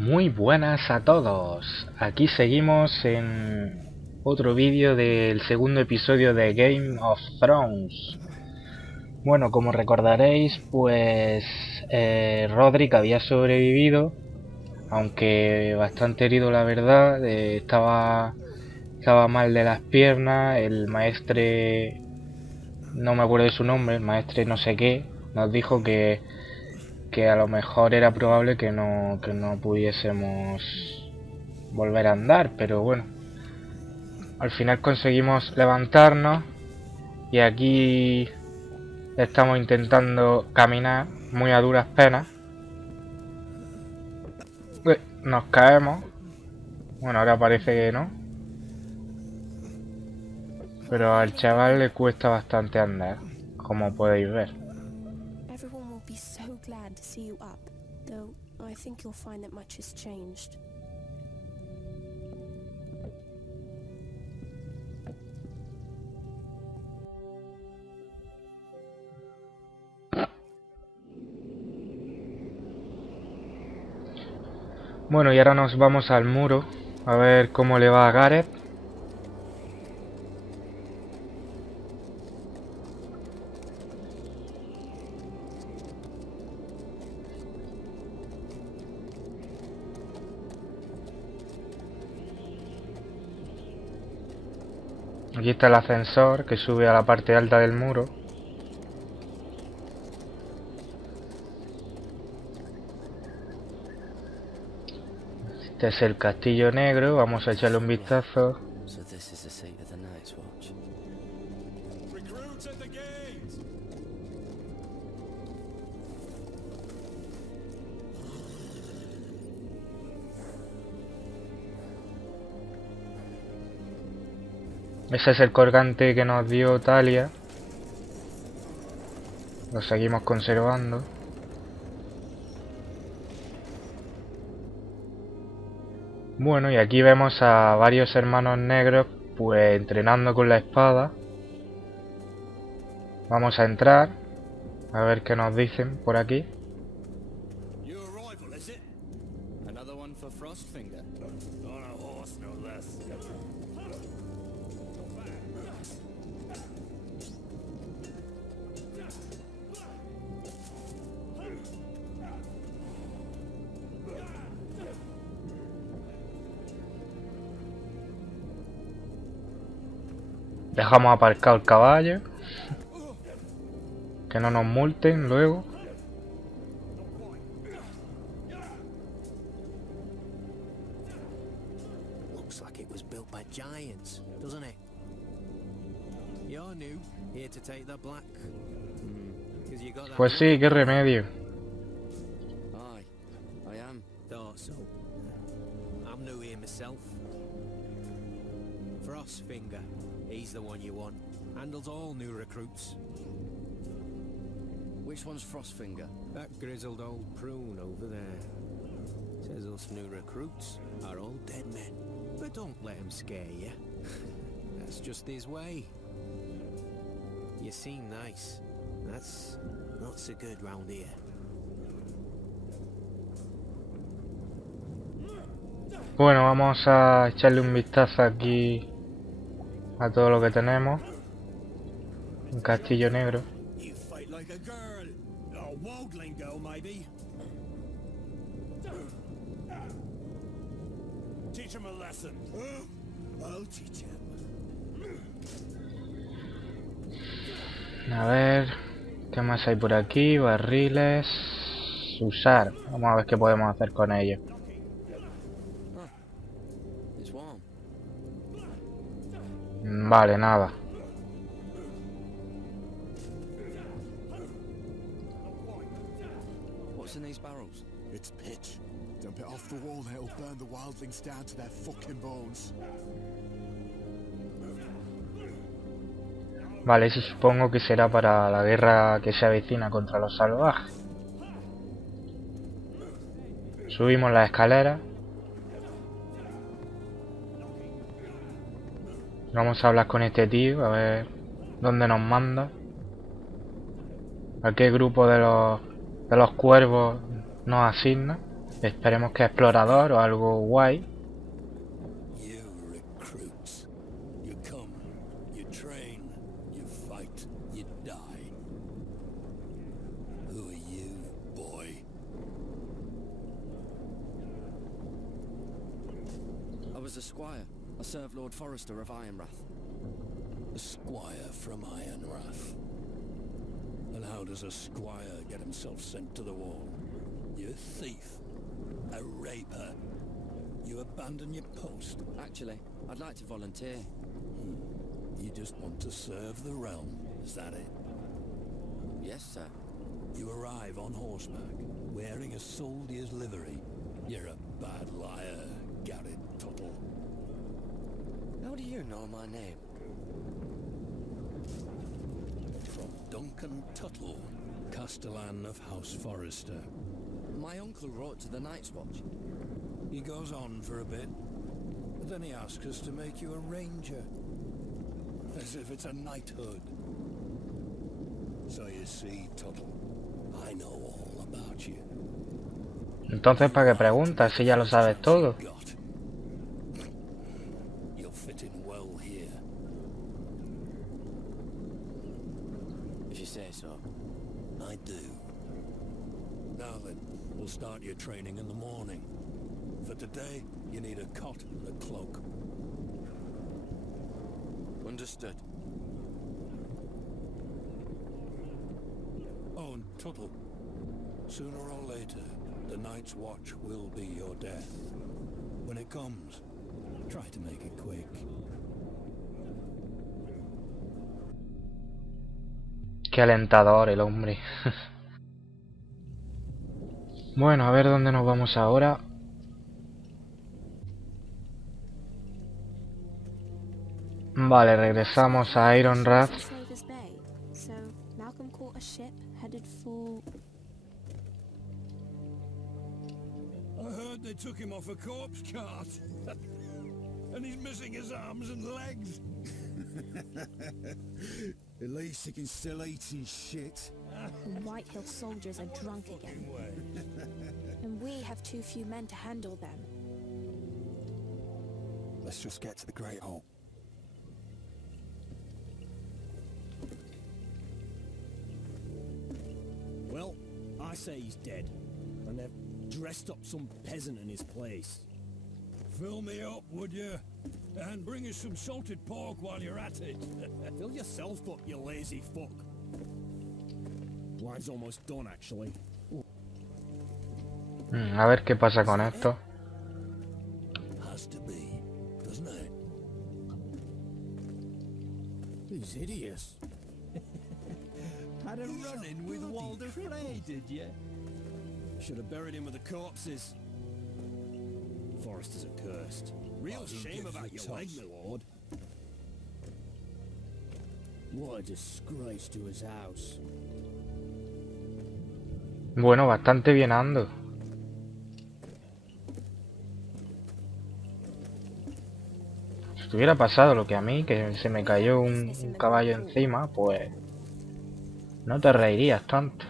Muy buenas a todos, aquí seguimos en otro vídeo del segundo episodio de Game of Thrones. Bueno, como recordaréis, pues Roderick había sobrevivido, aunque bastante herido la verdad, estaba mal de las piernas. El maestre, no me acuerdo de su nombre, el maestre no sé qué, nos dijo que a lo mejor era probable que no pudiésemos volver a andar, pero bueno, al final conseguimos levantarnos y aquí estamos intentando caminar muy a duras penas. Nos caemos. Bueno, ahora parece que no, pero al chaval le cuesta bastante andar, como podéis ver. Everyone will be so glad to see you up, though I think you'll find that much has changed. Bueno, y ahora nos vamos al muro a ver cómo le va a Gareth. Aquí está el ascensor que sube a la parte alta del muro. Este es el castillo negro, vamos a echarle un vistazo. Ese es el colgante que nos dio Talia. Lo seguimos conservando. Bueno, y aquí vemos a varios hermanos negros pues entrenando con la espada. Vamos a entrar a ver qué nos dicen por aquí. Dejamos aparcado el caballo, que no nos multen luego. Pues sí, qué remedio. He's the one you want. Handles all new recruits. Which one's Frostfinger? That grizzled old prune over there. Says us new recruits are all dead men. But don't let him scare you. That's just his way. You seem nice. That's not so good round here. Bueno, vamos a echarle un vistazo aquí a todo lo que tenemos. Un castillo negro. A ver, ¿qué más hay por aquí? Barriles. Usar. Vamos a ver qué podemos hacer con ellos. Vale, nada. What's in these barrels? It's pitch. Dump it off the wall and it'll burn the wildlings down to their fucking bones. Vale, eso supongo que será para la guerra que se avecina contra los salvajes. Subimos la escalera. Vamos a hablar con este tío, a ver dónde nos manda. A qué grupo de los cuervos nos asigna. Esperemos que explorador o algo guay. You recruits. You come, you train, you fight, you die. Who are you, boy? I was a squire. I served Lord Forrester of Ironrath. A squire from Ironrath. And how does a squire get himself sent to the wall? You thief. A raper. You abandon your post. Actually, I'd like to volunteer. You just want to serve the realm, is that it? Yes, sir. You arrive on horseback, wearing a soldier's livery. You're a bad liar, Garrett Tuttle. How do you know my name? From Duncan Tuttle, Castellan of House Forrester. My uncle wrote to the Night's Watch. He goes on for a bit, but then he asks us to make you a ranger. As if it's a knighthood. So you see, Tuttle, I know all about you. Entonces, ¿para qué preguntas si ya lo sabes todo? You'll fit in well here. If you say so. I do. Now then, we'll start your training in the morning. For today, you need a cot and a cloak. Understood. Oh, and Tuttle, sooner or later, the Night's Watch will be your death. When it comes, try to make it quick. Qué alentador el hombre. Bueno, a ver dónde nos vamos ahora. Vale, regresamos a Ironrath. So Malcolm caught a ship headed for. I heard they took him off a corpse cart. And he's missing his arms and legs. At least he can still eat his shit. The White Hill soldiers are drunk again. And we have too few men to handle them. Let's just get to the Great Hall. Well, I say he's dead, and they've dressed up some peasant in his place. Fill me up, would you? And bring us some salted pork while you're at it. Fill yourself up, you lazy fuck. Wine's almost done, actually. A ver qué pasa con esto. Has to be, doesn't it? He's hideous. Had a run-in with Walder Frey, did you? Should have buried him with the corpses. Forrester's accursed. Real shame about your leg, my lord. What a disgrace to his house. Bueno, bastante bien ando. Si hubiera pasado lo que a mí, que se me cayó un caballo encima, pues no te reirías tanto.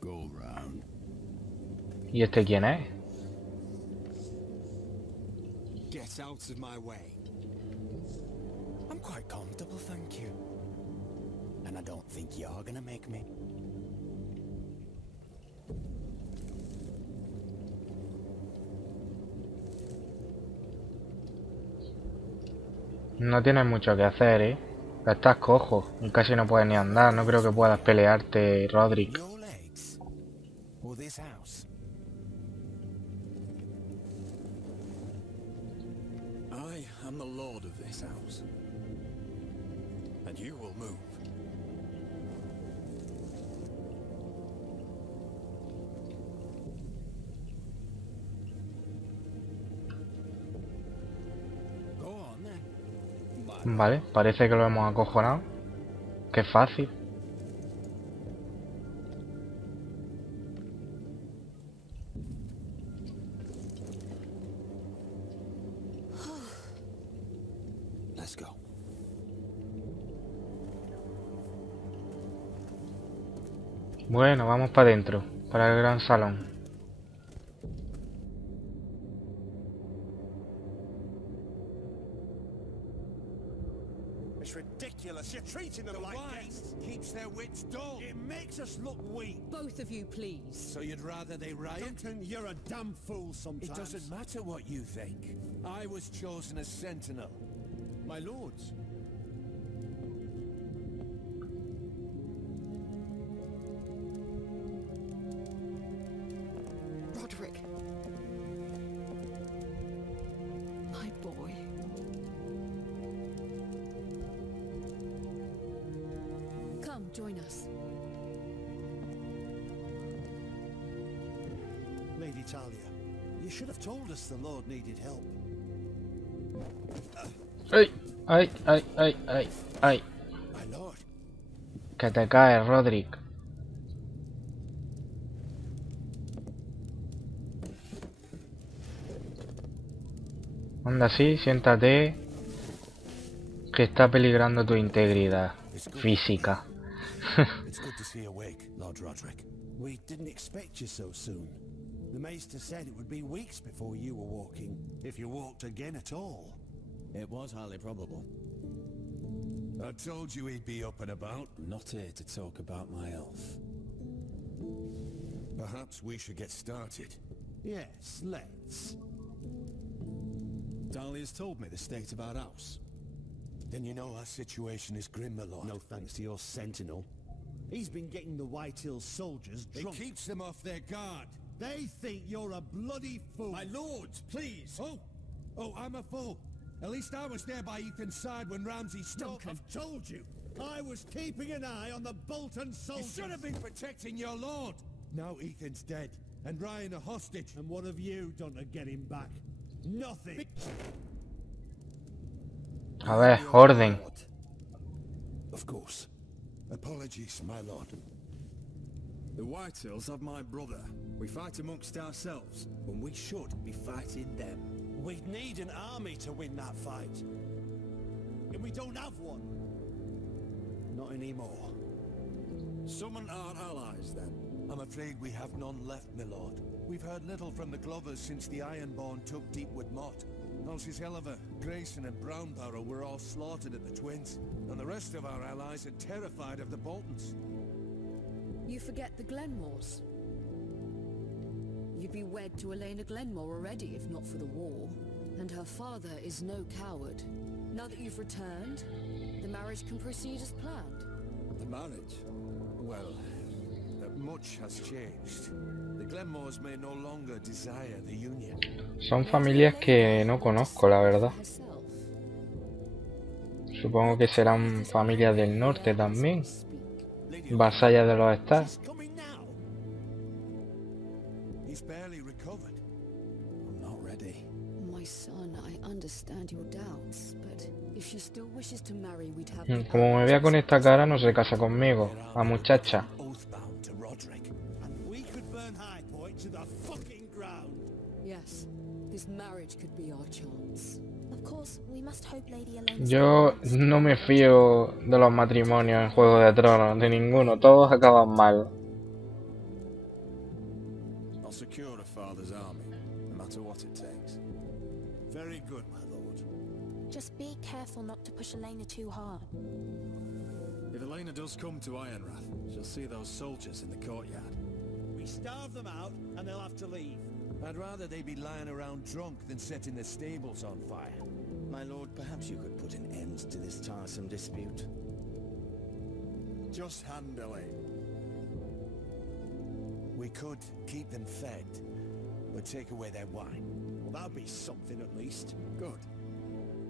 Go round. ¿Y este quién es? Get out of my way. I'm quite comfortable, thank you. And I don't think you're gonna make me. No tienes mucho que hacer, ¿eh? Estás cojo y casi no puedes ni andar. No creo que puedas pelearte, Roderick. Your legs or this house? I am the lord of this house. And you will move. Go on then. Vale, parece que lo hemos acojonado. Qué fácil. Let's go. Bueno, vamos para adentro, para el gran salón. It's ridiculous. You're treating them like guests. Keeps their wits dull. It makes us look weak. Both of you, please. So you'd rather they riot? Duncan, you're a damn fool sometimes. It doesn't matter what you think. I was chosen as sentinel. My lords. Roderick. My boy. Come, join us. Lady Talia, you should have told us the Lord needed help. ¡Ay! ¡Ay! ¡Ay! ¡Ay! ¡Ay! ¡Ay! My lord. Que te caes, Roderick. Anda así, siéntate. Que está peligrando tu integridad física. It's good to see you awake, Lord Roderick. We didn't expect you so soon. The Maester said it would be weeks before you were walking, if you walked again at all. It was highly probable. I told you he'd be up and about. I'm not here to talk about my elf. Perhaps we should get started. Yes, let's. Dahlia's told me the state of our house. Then you know our situation is grim, my lord. No thanks to your sentinel. He's been getting the White Hills soldiers It drunk. keeps them off their guard. They think you're a bloody fool. My lords, please. Oh, I'm a fool. At least I was there by Ethan's side when Ramsay stopped. I've told you. I was keeping an eye on the Bolton You soldiers. should have been protecting your lord. Now Ethan's dead, and Ryan a hostage. And what have you done to get him back? Nothing. A ver, orden. Of course. Apologies, my lord. The White Hills have my brother. We fight amongst ourselves, when we should be fighting them. We'd need an army to win that fight. And we don't have one. Not anymore. Summon our allies, then. I'm afraid we have none left, my lord. We've heard little from the Glovers since the Ironborn took Deepwood Motte. Nancy's Helliver, Grayson and Brownbarrow were all slaughtered at the Twins, and the rest of our allies are terrified of the Boltons. You forget the Glenmores. You'd be wed to Elena Glenmore already if not for the war. And her father is no coward. Now that you've returned, the marriage can proceed as planned. The marriage? Well, much has changed. The Glenmores may no longer desire the union. Son familias que no conozco, la verdad. Supongo que serán familias del norte también. Vasallas de los Stark. He's barely recovered. I'm not ready. My son, I understand your doubts, but if she still wishes to marry, we'd have Como me vea con esta cara, no se casa conmigo. La muchacha. Oathbound to Roderick. And we could burn High Point to the fucking ground. Yes, this marriage could be our chance. Of course, we must hope Lady Elaine. Yo no me fío de los matrimonios en Juego de Tronos, de ninguno. Todos acaban mal. I'll secure a father's army, no matter what it takes. Very good, my lord. Just be careful not to push Elena too hard. If Elena does come to Ironrath, she'll see those soldiers in the courtyard. We starve them out, and they'll have to leave. I'd rather they be lying around drunk than setting the stables on fire. My lord, perhaps you could put an end to this tiresome dispute. Just handle it. We could keep them fed, but take away their wine. Well, that'd be something at least. Good.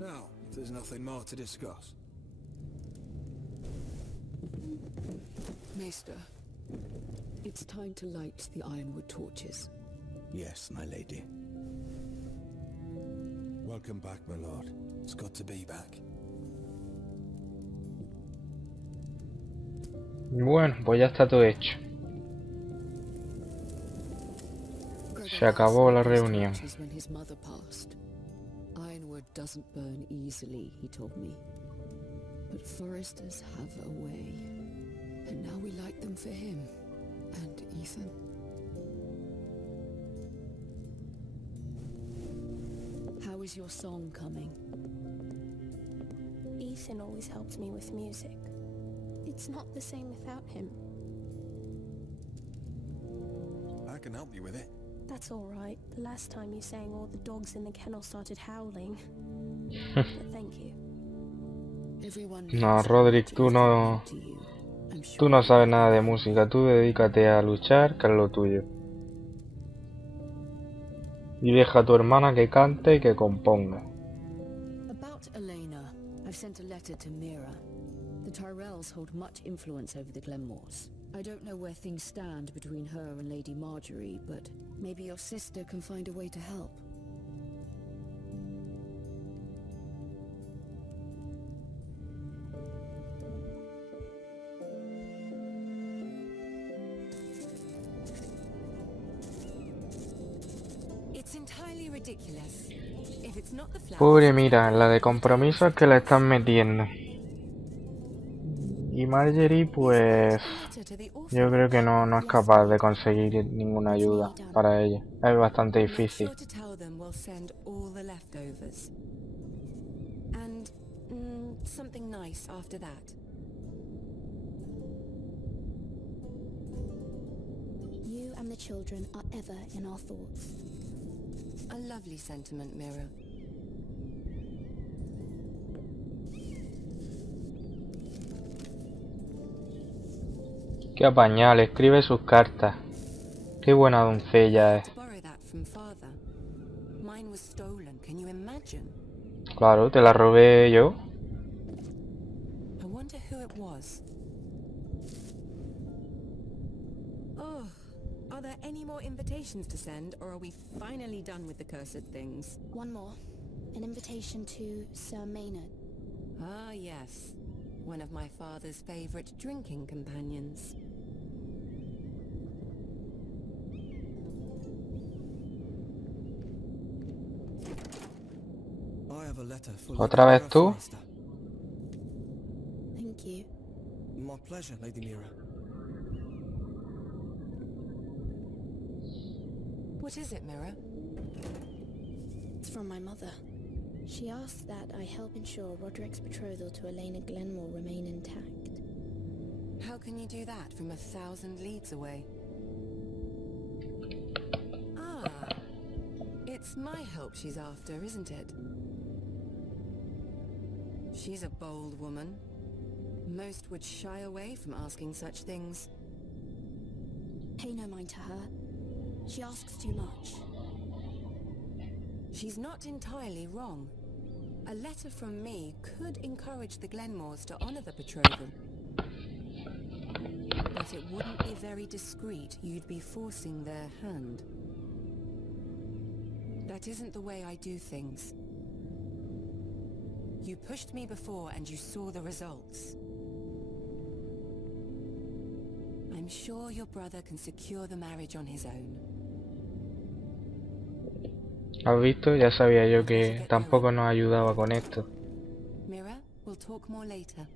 Now, if there's nothing more to discuss. Maester, it's time to light the ironwood torches. Yes, my lady. Welcome back, my lord. It's good to be back. Bueno, pues ya está todo hecho. Se acabó la reunión. When his mother passed. Ironwood doesn't burn easily, he told me. But foresters have a way. And now we light them for him. And Ethan? How is your song coming? Ethan always helps me with music. It's not the same without him. I can help you with it. That's all right. The last time you sang, all the dogs in the kennel started howling. But thank you. No, Roderick, tú no sabes nada de música. Tú dedícate a luchar, que es lo tuyo. Y deja a tu hermana que cante y que componga. About Elena, I've sent a letter to Mira. The Tyrells hold much influence over the Glenmores. I don't know where things stand between her and Lady Marjorie, but maybe your sister can find a way to help. Pobre Mira, la de compromisos que le están metiendo. Y Marjorie, pues yo creo que no es capaz de conseguir ninguna ayuda para ella. Es bastante difícil. You and the children are ever in our thoughts. A lovely sentiment, Mira. Qué apañable, escribe sus cartas. Qué buena doncella es. Claro, te la robé yo. Are there any more invitations to send, or are we finally done with the cursed things? One more. An invitation to Sir Maynard. Ah, yes. One of my father's favorite drinking companions. I have a letter for ¿Otra vez tú? Thank you. My pleasure, Lady Mira. What is it, Mira? It's from my mother. She asks that I help ensure Roderick's betrothal to Elena Glenmore remain intact. How can you do that from 1,000 leagues away? Ah, it's my help she's after, isn't it? She's a bold woman. Most would shy away from asking such things. Pay no mind to her. She asks too much. She's not entirely wrong. A letter from me could encourage the Glenmores to honor the betrothal. But it wouldn't be very discreet. You'd be forcing their hand. That isn't the way I do things. You pushed me before and you saw the results. I'm sure your brother can secure the marriage on his own. ¿Has visto? Ya sabía yo que tampoco nos ayudaba con esto. Mira, we'll talk more later.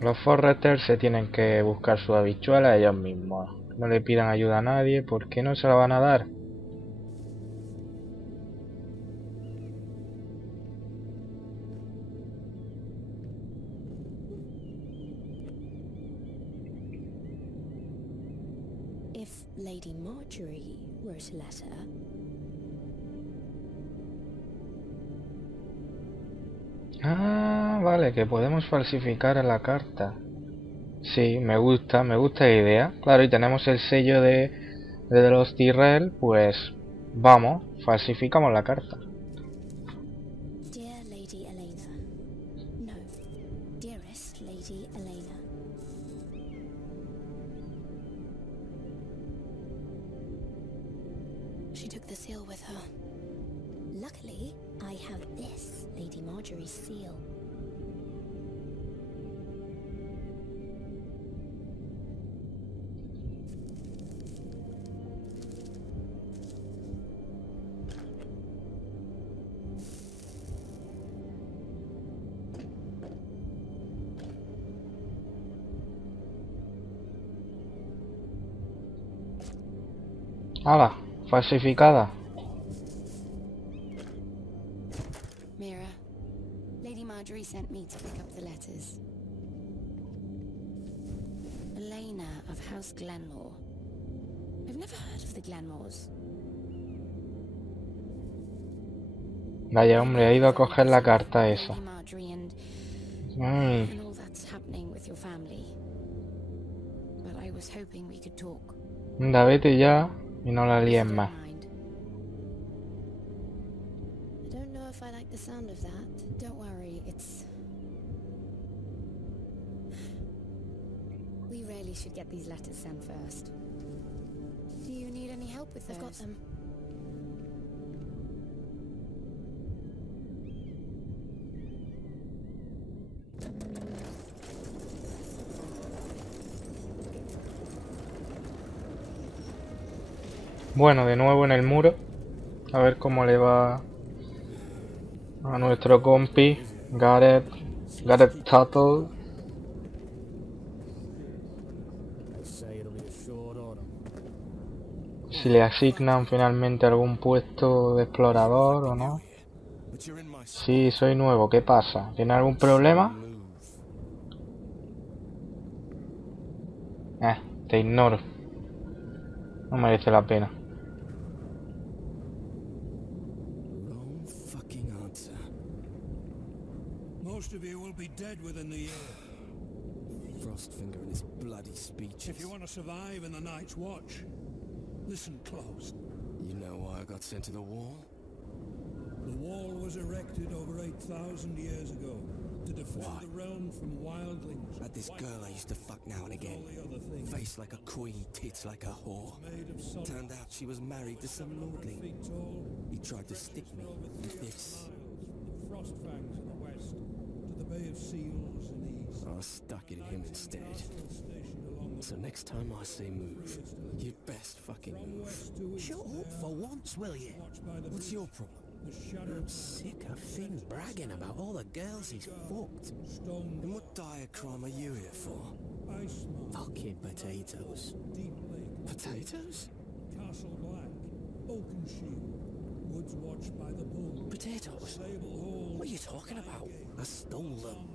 Los Forresters se tienen que buscar sus habichuelas ellos mismos. No le pidan ayuda a nadie porque no se la van a dar. If Lady Marjorie wrote a letter... Ah, vale, que podemos falsificar la carta. Sí, me gusta la idea. Claro, y tenemos el sello de los Tyrell, pues vamos, falsificamos la carta. Dear Lady Elena. No, dearest Lady Elena. She took the seal with her. Luckily, I have this, Lady Marjorie's seal. ¡Hala! Falsificada. Mira, Lady Marjorie sent me to pick up the letters. Elena of House Glenmore. I've never heard of the Glenmores. Vaya hombre, ha ido a coger la carta esa. Lady Marjorie and all that's happening with your family. But I was hoping we could talk. Anda, vete ya y no la líes más. I don't know if I like the sound of that. Don't worry, it's... We really should get these letters sent first. Do you need any help with those? I've got them. Bueno, de nuevo en el muro. A ver cómo le va a nuestro compi Gareth Tuttle. Si le asignan finalmente algún puesto de explorador o no. Sí, soy nuevo, ¿qué pasa? ¿Tiene algún problema? Te ignoro. No merece la pena. Most of you will be dead within the year. Frostfinger and his bloody speeches. If you want to survive in the Night's Watch, listen close. You know why I got sent to the wall? The wall was erected over 8,000 years ago to defend the realm from wildlings. Had this girl I used to fuck now and again. Face like a queen, tits like a whore. Turned out she was married to some lordling. He tried to stick me with this. Frost fangs in the west, to the Bay of Seals in the east. I stuck it in him instead. So next time I say move, you best fucking move. Shut up for once, will you? What's your problem? I'm sick of Finn bragging about all the girls he's fucked. And what dire crime are you here for? Fucking potatoes. Potatoes? Castle Black, Oakenshield, woods watched by the bull. Potatoes? What are you talking about? I stole them.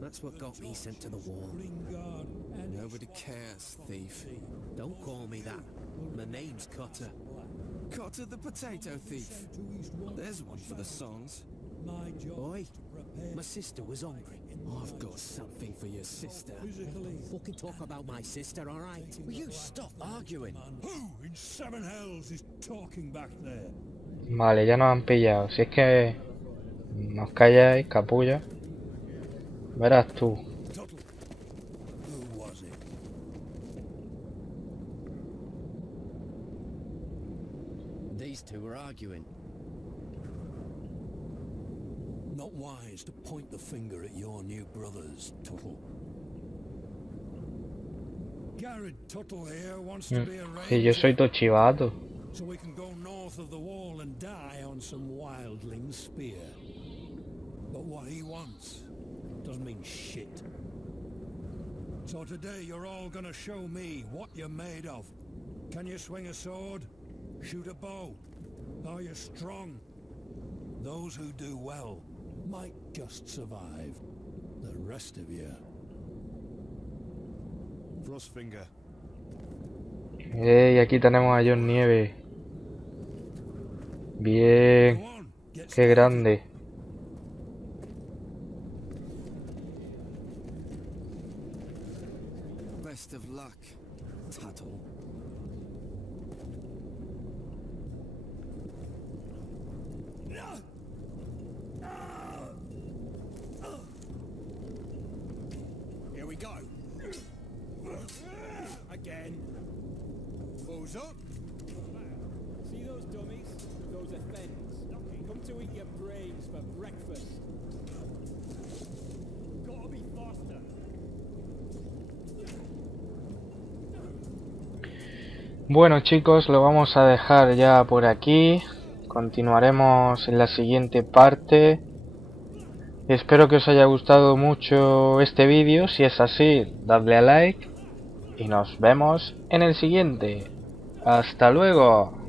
That's what got me sent to the wall. Nobody cares, thief. Don't call me that. My name's Cotter. Cotter the potato thief. There's one for the songs. Boy, my sister was hungry. I've got something for your sister. Don't fucking talk about my sister, alright? Will you stop arguing? Who in seven hells is talking back there? Vale, ya nos han pillado. Si es que nos calláis, capullo. Verás tú. These two were arguing. Not wise to point the finger at your new brothers, Tuttle. Garrett Tuttle here wants to be a ranger. Sí, yo soy tu chivato. So we can go north of the wall and die on some wildling spear. But what he wants doesn't mean shit. So today you're all gonna show me what you're made of. Can you swing a sword? Shoot a bow? Are you strong? Those who do well might just survive. The rest of you... Frostfinger. Y aquí tenemos a John Nieve. Bien. Qué grande. Best of luck, Tuttle. Here we go. Again. Who's up? See those dummies? Those are thens. Come to eat your brains for breakfast. Gotta be faster. Bueno chicos, lo vamos a dejar ya por aquí. Continuaremos en la siguiente parte. Espero que os haya gustado mucho este vídeo. Si es así, dadle a like. Y nos vemos en el siguiente. Hasta luego.